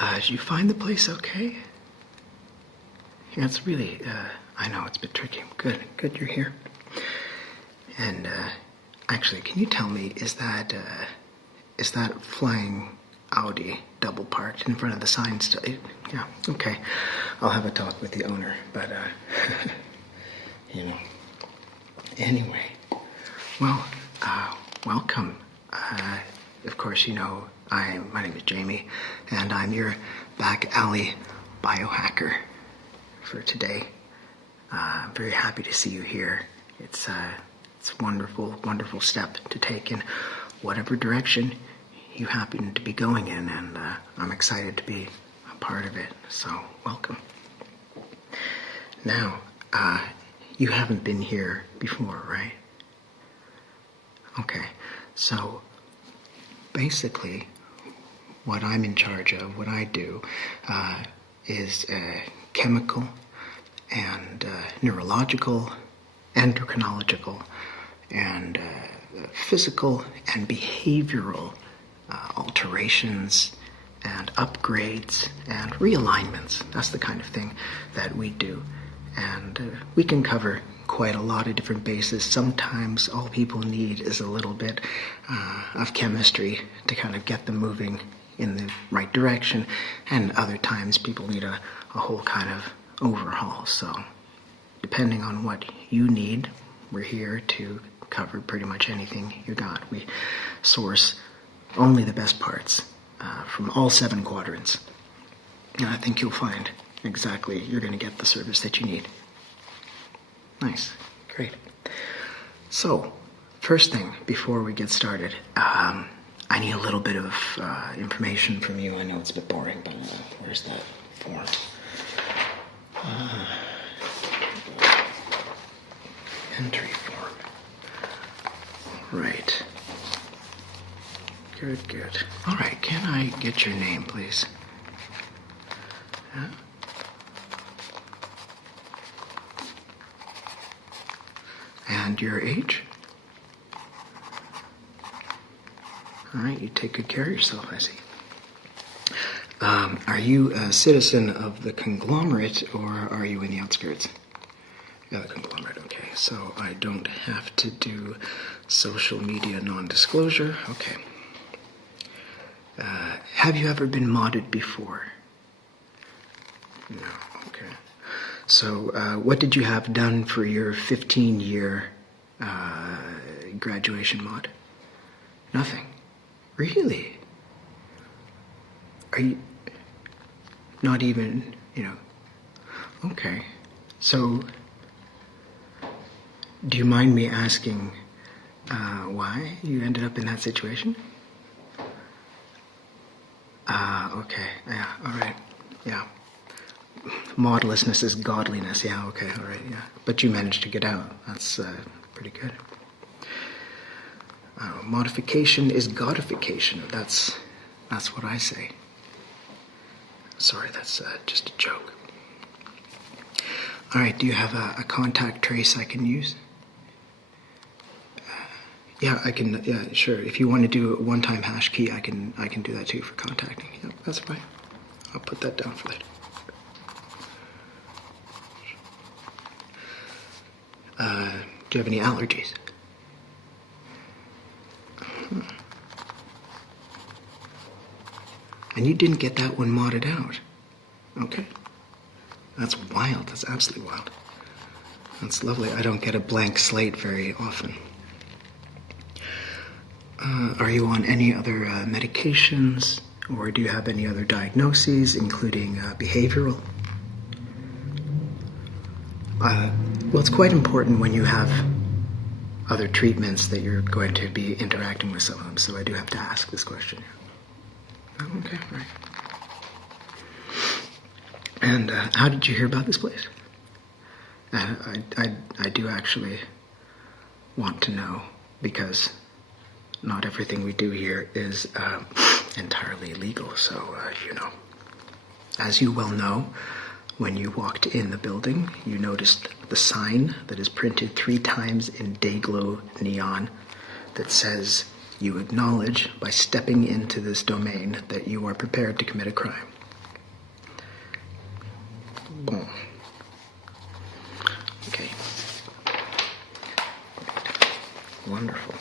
Did you find the place okay? Yeah, it's really, I know it's a bit tricky. Good you're here. And, actually, can you tell me, is that flying Audi double parked in front of the sign still? Yeah, okay. I'll have a talk with the owner, but, you know. Anyway, well, welcome. Of course, you know, my name is Jamie, and I'm your Backalley Biohacker for today. I'm very happy to see you here. It's a wonderful step to take in whatever direction you happen to be going in, and I'm excited to be a part of it, so welcome. Now, you haven't been here before, right? Okay, so basically what I'm in charge of, what I do, is chemical and neurological, endocrinological, and physical and behavioral alterations and upgrades and realignments. That's the kind of thing that we do. And we can cover quite a lot of different bases. Sometimes all people need is a little bit of chemistry to kind of get them moving in the right direction, and other times people need a whole kind of overhaul. So depending on what you need, we're here to cover pretty much anything you got. We source only the best parts from all 7 quadrants. And I think you'll find exactly you're going to get the service that you need. Nice, great. So, first thing before we get started, I need a little bit of information from you. I know it's a bit boring, but where's that form? Entry form. Right. Good. All right, can I get your name, please? Yeah. And your age? All right, you take good care of yourself, I see. Are you a citizen of the conglomerate, or are you in the outskirts? Yeah, the conglomerate, okay. So I don't have to do social media non-disclosure. Okay. Have you ever been modded before? No, okay. So what did you have done for your 15-year graduation mod? Nothing. Really? Are you not even, okay. So do you mind me asking why you ended up in that situation? Okay, yeah, all right, yeah. Modlessness is godliness, yeah, okay, all right, yeah. But you managed to get out, that's pretty good. Modification is godification, that's what I say. Sorry, that's just a joke. All right, do you have a contact trace I can use? Yeah, I can. Yeah, sure. If you want to do a one-time hash key, I can do that too for contacting. Yeah, that's fine. I'll put that down for later. Do you have any allergies? And you didn't get that one modded out. Okay. That's wild. That's absolutely wild. That's lovely. I don't get a blank slate very often. Are you on any other medications, or do you have any other diagnoses, including behavioral? Well, it's quite important when you have other treatments that you're going to be interacting with some of them, so I do have to ask this question. Oh, okay, right. And how did you hear about this place? I do actually want to know, because not everything we do here is entirely legal, so, As you well know, when you walked in the building, you noticed the sign that is printed 3 times in day-glow neon that says, "You acknowledge by stepping into this domain that you are prepared to commit a crime." Boom. Okay. Wonderful.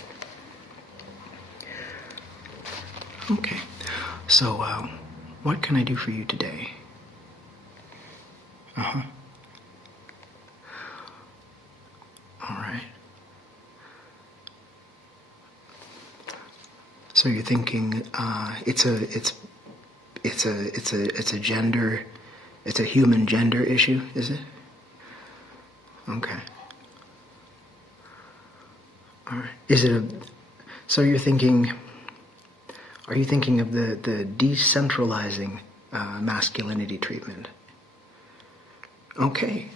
Okay. So, what can I do for you today? Uh-huh. All right. So you're thinking it's a human gender issue, is it? Okay. All right. So are you thinking of the decentralizing masculinity treatment? Okay.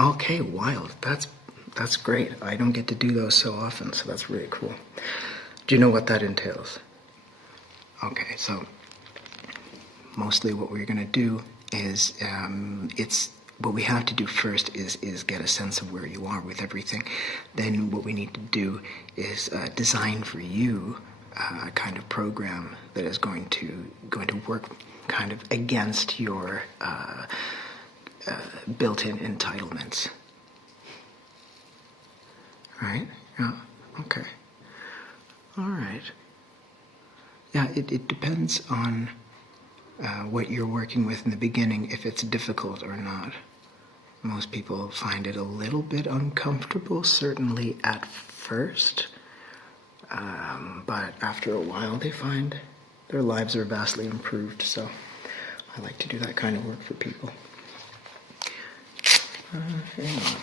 Okay, wild. That's great. I don't get to do those so often, so that's really cool. Do you know what that entails? Okay, so mostly what we're going to do is what we have to do first is get a sense of where you are with everything. Then what we need to do is design for you a kind of program that is going to work kind of against your built-in entitlements. Right? Yeah. Okay. All right. Yeah, it depends on what you're working with in the beginning, if it's difficult or not. Most people find it a little bit uncomfortable, certainly at first. But after a while, they find their lives are vastly improved. So I like to do that kind of work for people. Hang on.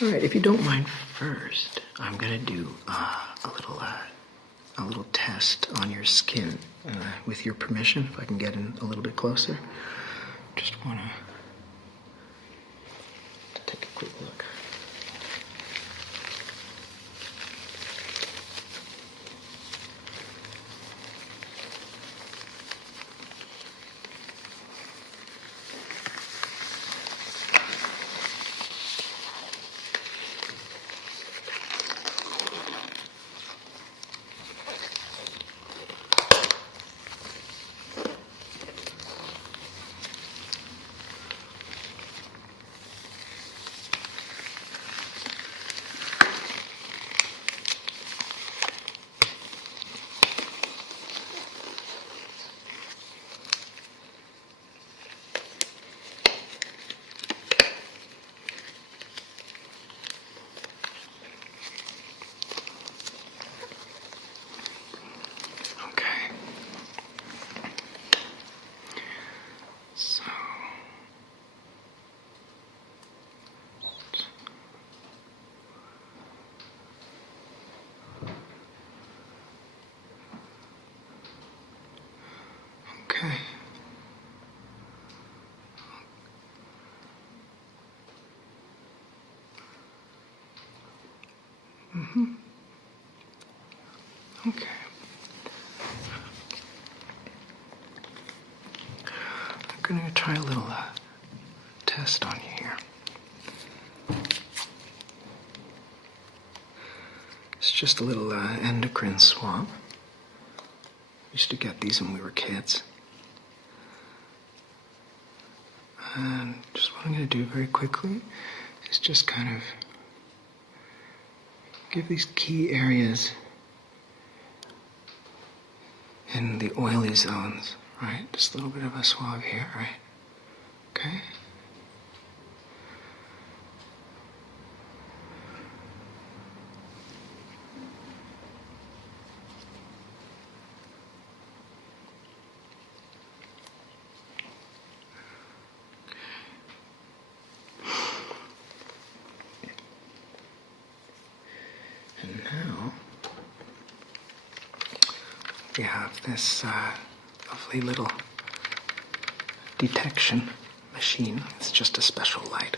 All right, if you don't mind, first I'm gonna do a little test on your skin with your permission. If I can get in a little bit closer, just wanna take a quick look. Okay. Okay. I'm going to try a little test on you here. It's just a little endocrine swab. Used to get these when we were kids. And just what I'm going to do very quickly is just kind of give these key areas in the oily zones, right? Just a little bit of a swab here, right? Okay? And now we have this lovely little detection machine. It's just a special light.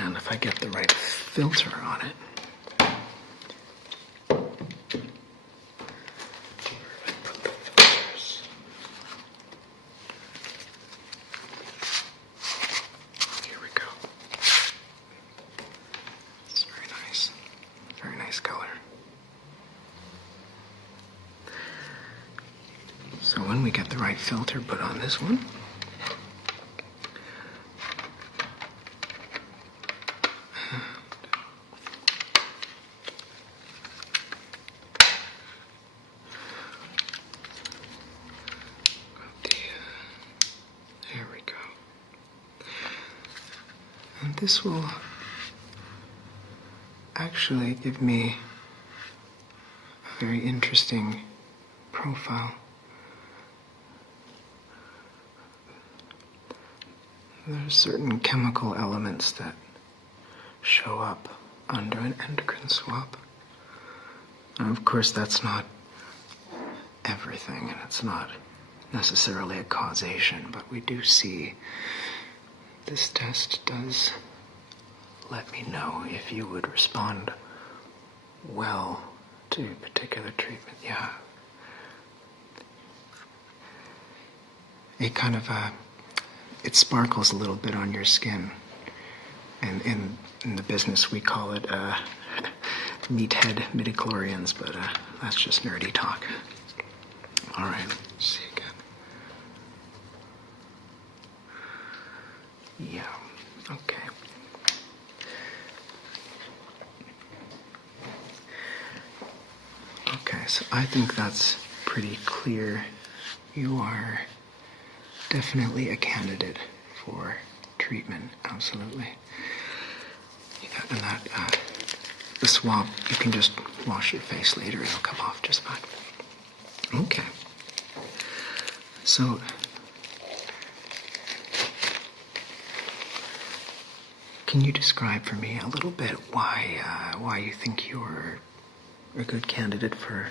And if I get the right filter on it, here we go. It's very nice. Very nice color. So when we get the right filter put on this one, this will actually give me a very interesting profile. There are certain chemical elements that show up under an endocrine swab. And of course, that's not everything, and it's not necessarily a causation, but we do see this test does let me know if you would respond well to a particular treatment. Yeah. It sparkles a little bit on your skin. And in the business we call it meathead midichlorians, but that's just nerdy talk. All right, let's see again. Yeah, okay. Okay, so I think that's pretty clear. You are definitely a candidate for treatment, absolutely. Yeah, and that, the swab, you can just wash your face later, it'll come off just fine. Okay. So, can you describe for me a little bit why you think you're a good candidate for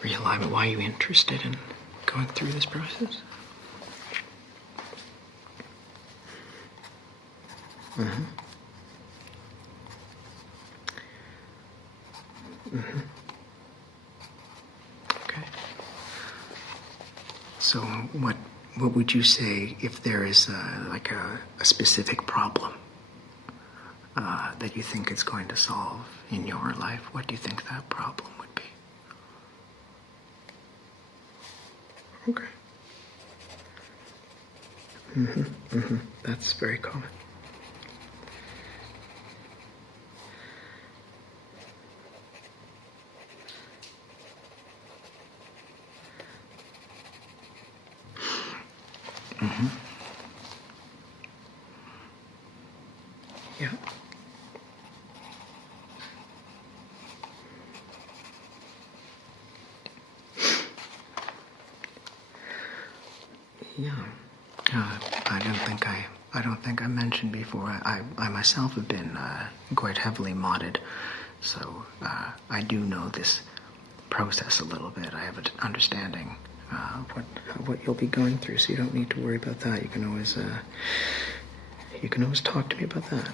realignment? Why are you interested in going through this process? Mm-hmm. Mm-hmm. Okay. So what would you say if there is a specific problem that you think it's going to solve in your life? What do you think that problem would be? Okay. Mm-hmm. Mm-hmm. That's very common. Mm-hmm. Yeah. Yeah. I don't think I mentioned before. I myself have been quite heavily modded, so I do know this process a little bit. I have an understanding what you'll be going through, so you don't need to worry about that. You can always talk to me about that.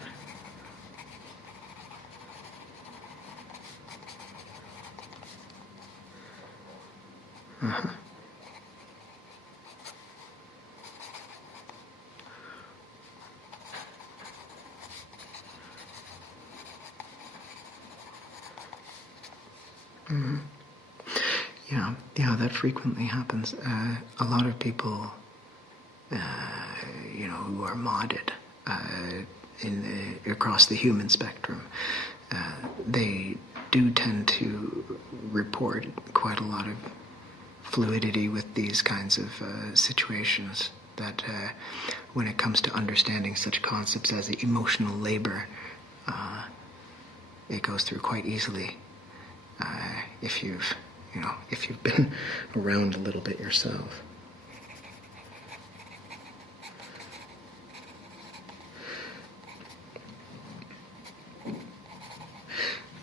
Uh-huh. Mm-hmm. Yeah, that frequently happens. A lot of people, who are modded across the human spectrum, they do tend to report quite a lot of fluidity with these kinds of situations. That when it comes to understanding such concepts as emotional labor, it goes through quite easily. If you've been around a little bit yourself.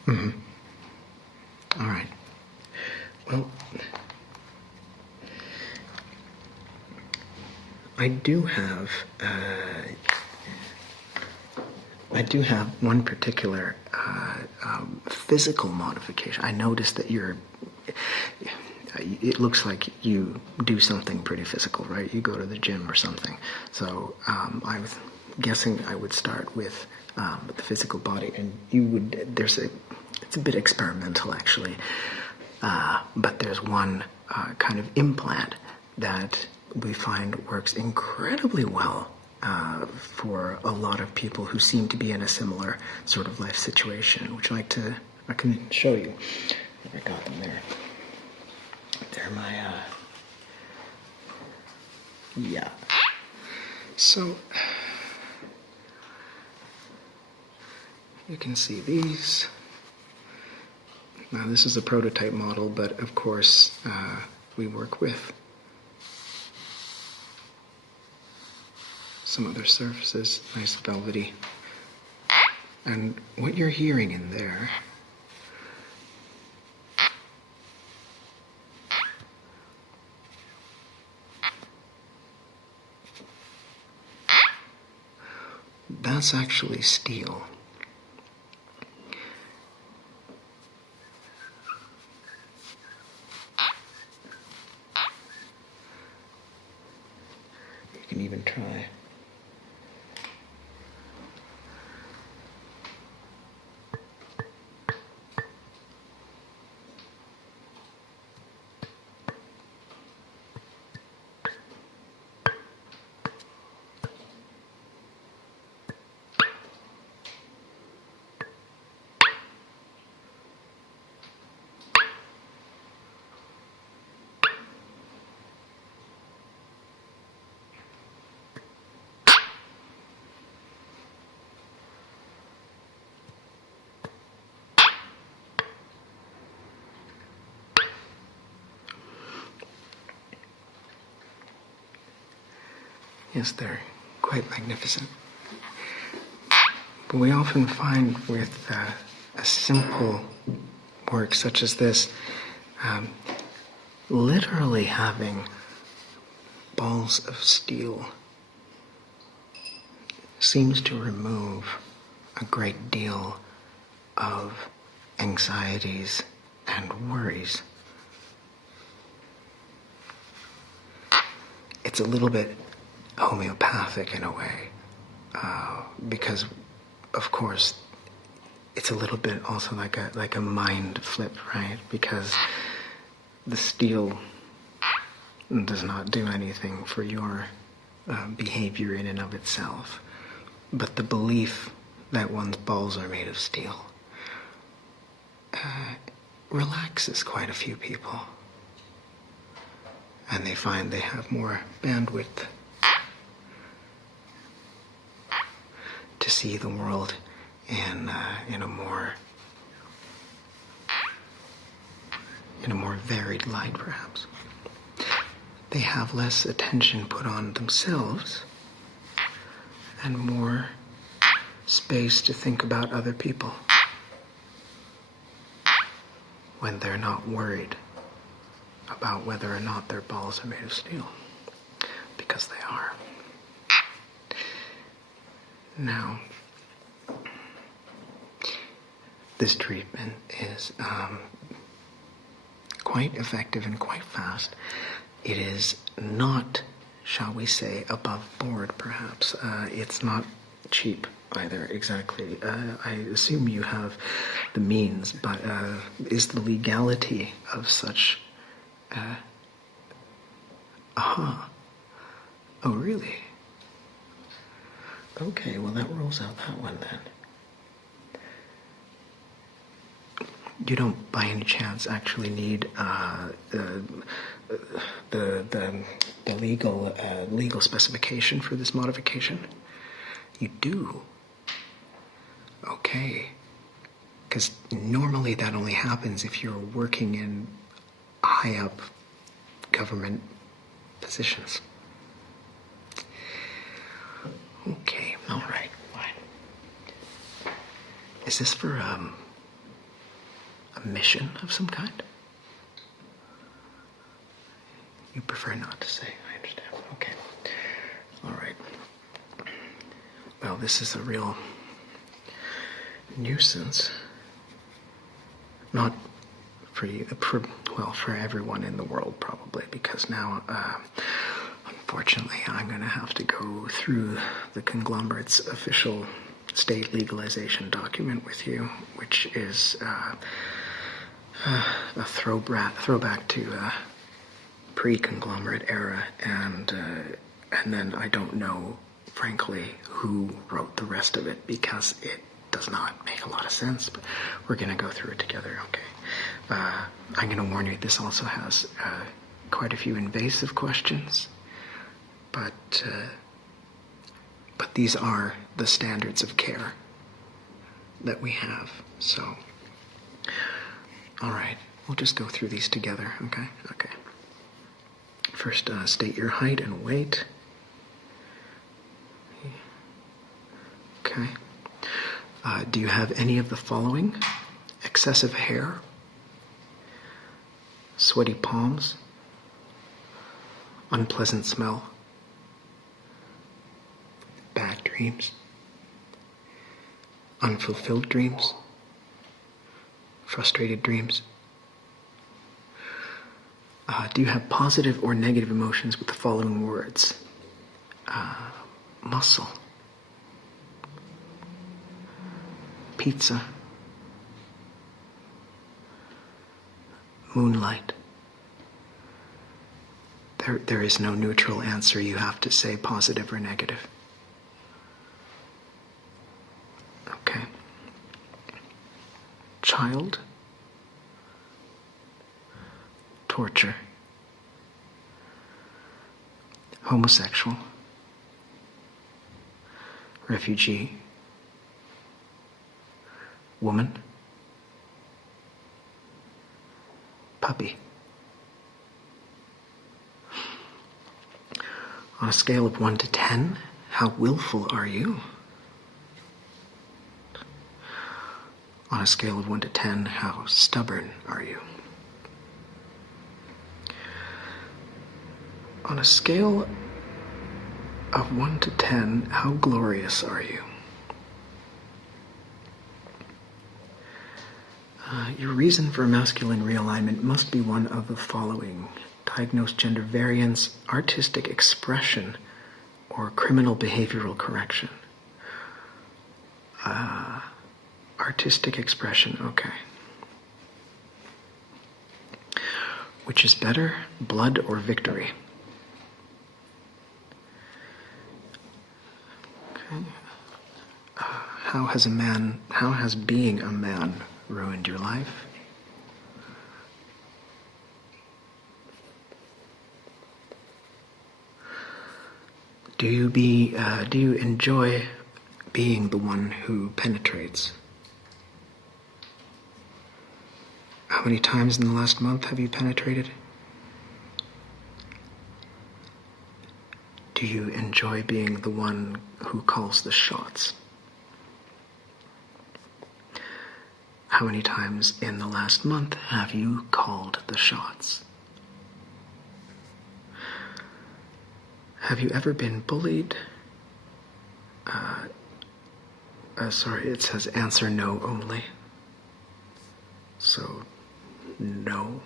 Mm-hmm. All right. Well, I do have one particular physical modification. I noticed that it looks like you do something pretty physical, right? You go to the gym or something. So I was guessing I would start with the physical body, and it's a bit experimental actually, but there's one kind of implant that we find works incredibly well for a lot of people who seem to be in a similar sort of life situation. Would you like to? I can show you. I got them there. They're my yeah. So you can see these. Now this is a prototype model, but of course we work with some other surfaces, nice velvety. And what you're hearing in there that's actually steel. You can even try. Yes, they're quite magnificent. But we often find with a simple work such as this, literally having balls of steel seems to remove a great deal of anxieties and worries. It's a little bit homeopathic in a way, because of course it's a little bit also like a mind flip, right? Because the steel does not do anything for your behavior in and of itself, but the belief that one's balls are made of steel relaxes quite a few people, and they find they have more bandwidth to see the world in a more varied light, perhaps. They have less attention put on themselves and more space to think about other people when they're not worried about whether or not their balls are made of steel, because they are. Now, this treatment is quite effective and quite fast. It is not, shall we say, above board, perhaps. It's not cheap either, exactly. I assume you have the means, but is the legality of such... Oh, really? Okay, well that rules out that one then. You don't, by any chance, actually need the legal specification for this modification? You do? Okay. Because normally that only happens if you're working in high up government positions. Okay, all right, fine. Is this for a mission of some kind? You prefer not to say, I understand. Okay, all right. Well, this is a real nuisance. Not for you, for everyone in the world probably, because now, unfortunately, I'm going to have to go through the conglomerate's official state legalization document with you, which is a throwback to pre-conglomerate era, and then I don't know, frankly, who wrote the rest of it, because it does not make a lot of sense, but we're going to go through it together, okay? I'm going to warn you, this also has quite a few invasive questions, but these are the standards of care that we have. So, all right, we'll just go through these together, okay? Okay. First, state your height and weight. Okay. Do you have any of the following? Excessive hair, sweaty palms, unpleasant smell, bad dreams, unfulfilled dreams, frustrated dreams? Do you have positive or negative emotions with the following words? Muscle, pizza, moonlight. There is no neutral answer. You have to say positive or negative. Okay. Child, torture, homosexual, refugee, woman, puppy. On a scale of 1 to 10, how willful are you? On a scale of 1 to 10, how stubborn are you? On a scale of 1 to 10, how glorious are you? Your reason for masculine realignment must be one of the following: diagnosed gender variance, artistic expression, or criminal behavioral correction. Artistic expression, okay. Which is better, blood or victory? Okay. How has being a man ruined your life? Do you enjoy being the one who penetrates? How many times in the last month have you penetrated? Do you enjoy being the one who calls the shots? How many times in the last month have you called the shots? Have you ever been bullied? Sorry, it says answer no only. So, no.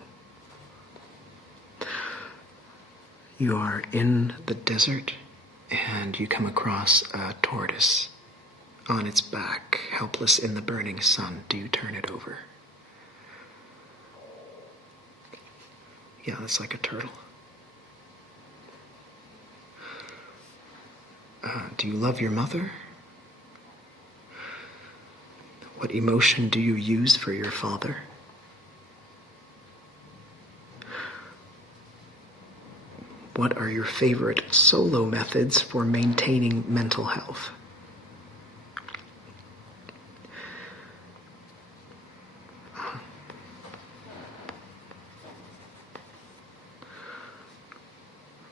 You are in the desert and you come across a tortoise on its back, helpless in the burning sun. Do you turn it over? Yeah, that's like a turtle. Do you love your mother? What emotion do you use for your father? What are your favorite solo methods for maintaining mental health?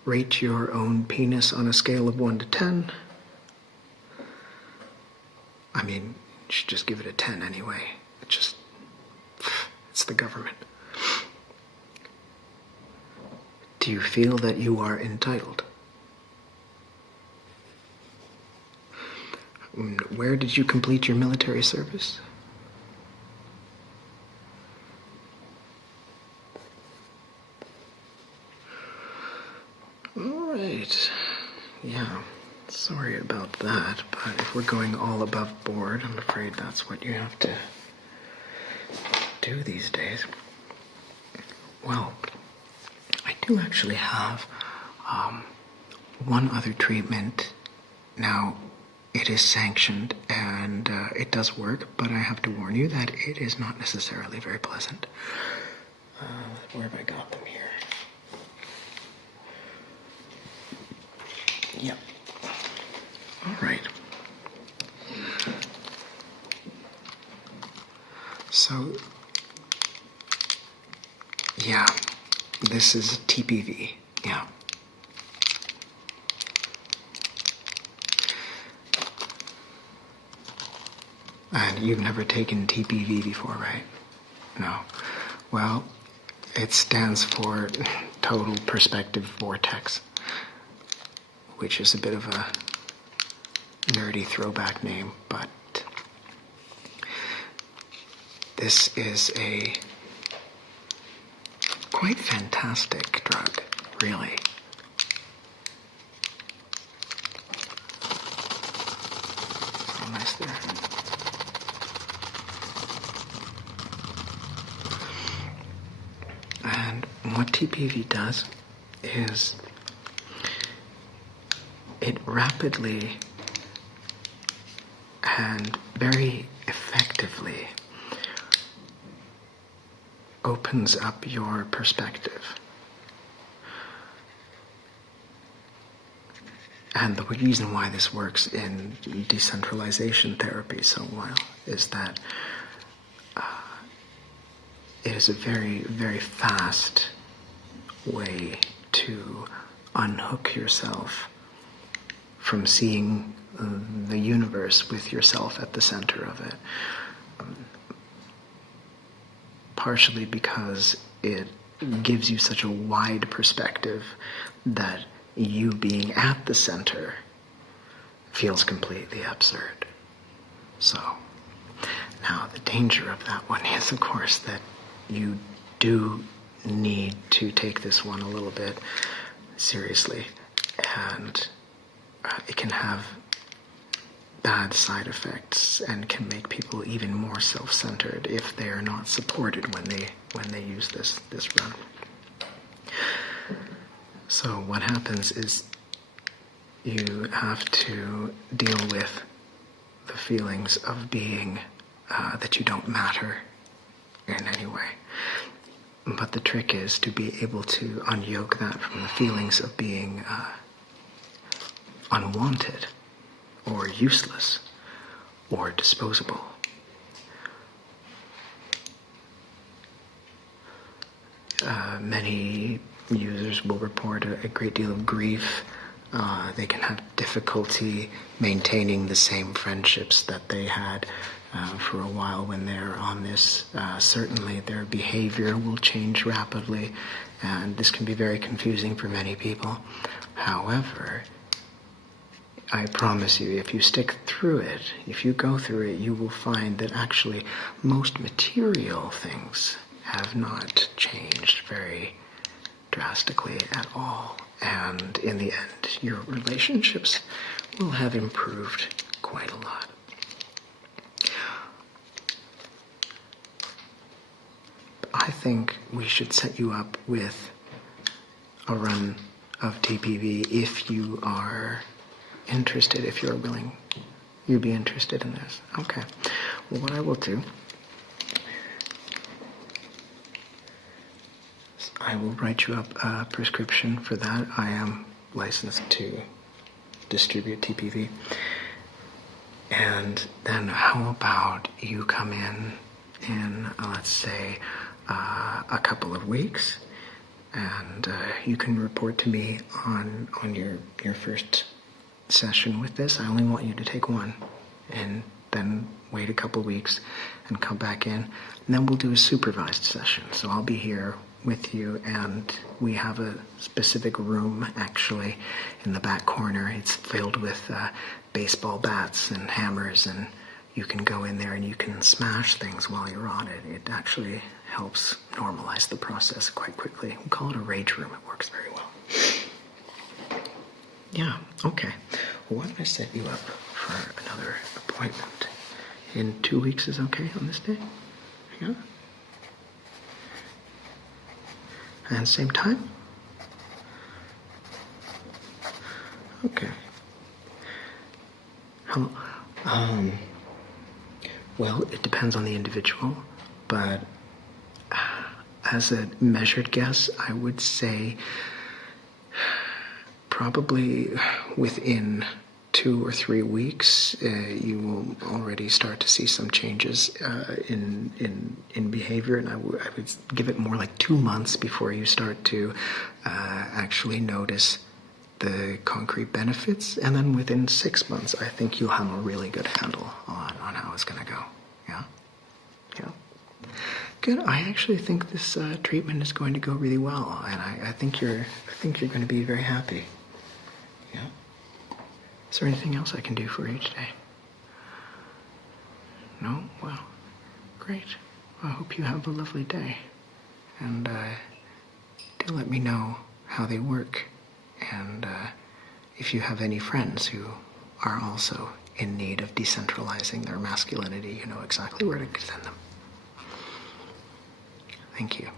Rate your own penis on a scale of 1 to 10. I mean, you should just give it a 10 anyway. It's the government. Do you feel that you are entitled? Where did you complete your military service? All right. Yeah. Sorry about that, but if we're going all above board, I'm afraid that's what you have to do these days. Well, I do actually have one other treatment. Now, it is sanctioned and it does work, but I have to warn you that it is not necessarily very pleasant. Where have I got them here? Yep. All right. this is TPV, yeah. And you've never taken TPV before, right? No. Well, it stands for Total Perspective Vortex, which is a bit of a nerdy throwback name, but this is a quite fantastic drug, really. So nice there. And what TPV does is it rapidly and very effectively opens up your perspective. And the reason why this works in decentralization therapy so well is that it is a very, very fast way to unhook yourself from seeing the universe with yourself at the center of it. Partially because it gives you such a wide perspective that you being at the center feels completely absurd. So, now the danger of that one is, of course, that you do need to take this one a little bit seriously, and it can have bad side effects and can make people even more self-centered if they are not supported when they use this run. So what happens is you have to deal with the feelings of being that you don't matter in any way. But the trick is to be able to unyoke that from the feelings of being unwanted, or useless, or disposable. Many users will report a great deal of grief. They can have difficulty maintaining the same friendships that they had for a while when they're on this. Certainly their behavior will change rapidly, and this can be very confusing for many people. However, I promise you, if you stick through it, if you go through it, you will find that actually most material things have not changed very drastically at all. And in the end, your relationships will have improved quite a lot. I think we should set you up with a run of TPV if you are interested, if you're willing, you'd be interested in this. Okay. Well, what I will do, I will write you up a prescription for that. I am licensed to distribute TPV. And then how about you come in let's say, a couple of weeks, and you can report to me on your first session with this. I only want you to take one, and then wait a couple weeks and come back in, and then we'll do a supervised session. So I'll be here with you, and we have a specific room actually in the back corner. It's filled with baseball bats and hammers, and you can go in there and you can smash things while you're on it. It actually helps normalize the process quite quickly. We call it a rage room. It works very well. Yeah, okay. Well, why don't I set you up for another appointment? In 2 weeks is okay on this day? Yeah? And same time? Okay. How, well, it depends on the individual, but as a measured guess, I would say probably within 2 or 3 weeks, you will already start to see some changes in behavior, and I would give it more like 2 months before you start to actually notice the concrete benefits, and then within 6 months, I think you'll have a really good handle on how it's going to go. Yeah? Yeah. Good. I actually think this treatment is going to go really well, and I think you're going to be very happy. Yeah. Is there anything else I can do for you today? No? Well, great. I hope you have a lovely day, and do let me know how they work, and if you have any friends who are also in need of decentralizing their masculinity, you know exactly where to send them. Thank you.